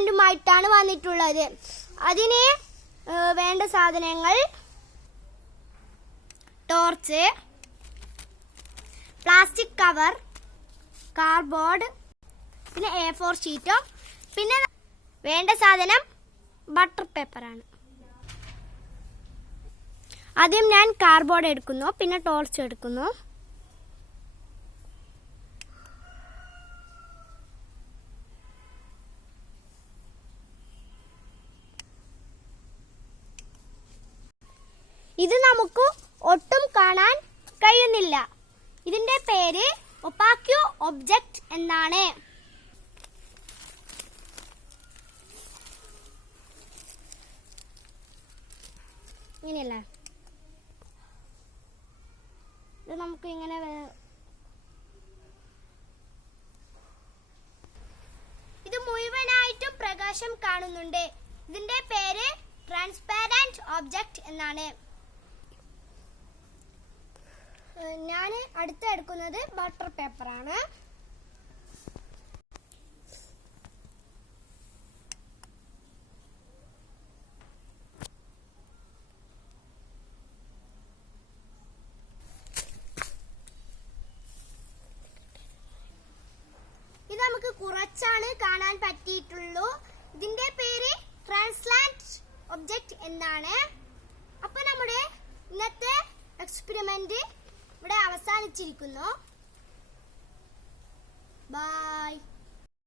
എക്സ്പെരിമെന്റുമായിട്ടാണ് വന്നിട്ടുള്ളത്. അതിന് വേണ്ട സാധനങ്ങൾ ടോർച്ച്, പ്ലാസ്റ്റിക് കവർ, കാർഡ്ബോർഡ്, പിന്നെ A4 ഷീറ്റോ, പിന്നെ വേണ്ട സാധനം ബട്ടർ പേപ്പറാണ്. ആദ്യം ഞാൻ കാർഡ്ബോർഡ് എടുക്കുന്നു, പിന്നെ ടോർച്ച് എടുക്കുന്നു. ഇത് നമുക്ക് ഒട്ടും കാണാൻ കഴിയുന്നില്ല. ഇതിന്റെ പേര് ഒപാക് ഒബ്ജക്റ്റ് എന്നാണ്. ഇങ്ങനെയല്ല, ഇത് നമുക്ക് ഇങ്ങനെ ഇത് മുഴുവനായിട്ടും പ്രകാശം കാണുന്നുണ്ട്. ഇതിന്റെ പേര് ട്രാൻസ്പാരന്റ് ഒബ്ജക്റ്റ് എന്നാണ്. ഞാൻ അടുത്ത് എടുക്കുന്നത് ബട്ടർ പേപ്പറാണ്. ഇത് നമുക്ക് കുറച്ചാണ് കാണാൻ പറ്റിയിട്ടുള്ളൂ. ഇതിന്റെ പേര് ട്രാൻസ്ലാന്റ് ഒബ്ജക്റ്റ് എന്നാണ്. അപ്പൊ നമ്മുടെ ഇന്നത്തെ എക്സ്പെരിമെന്റ് ഇവിടെ അവസാനിച്ചിരിക്കുന്നു. ബൈ.